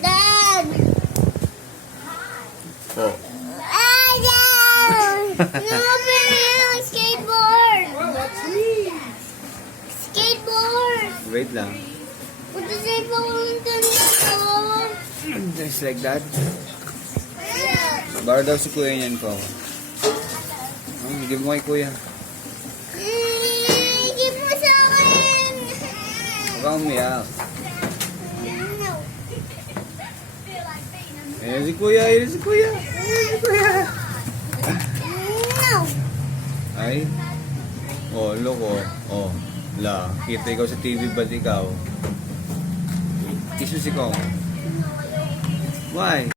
Dad! Oh. No, skateboard! Skateboard! Wait lang. What does it fall into? Just like that. Yeah. Baro daw si kuya niyan ko. Give mo kay kuya. Give mo sa akin! Huwag kang umiyak. No. Ayan si kuya, ayan si kuya. Ayan si kuya. No. Ay. Oh, loko. Oh, la. Kita ikaw sa TV, ba't ikaw? Isus ikaw. Why?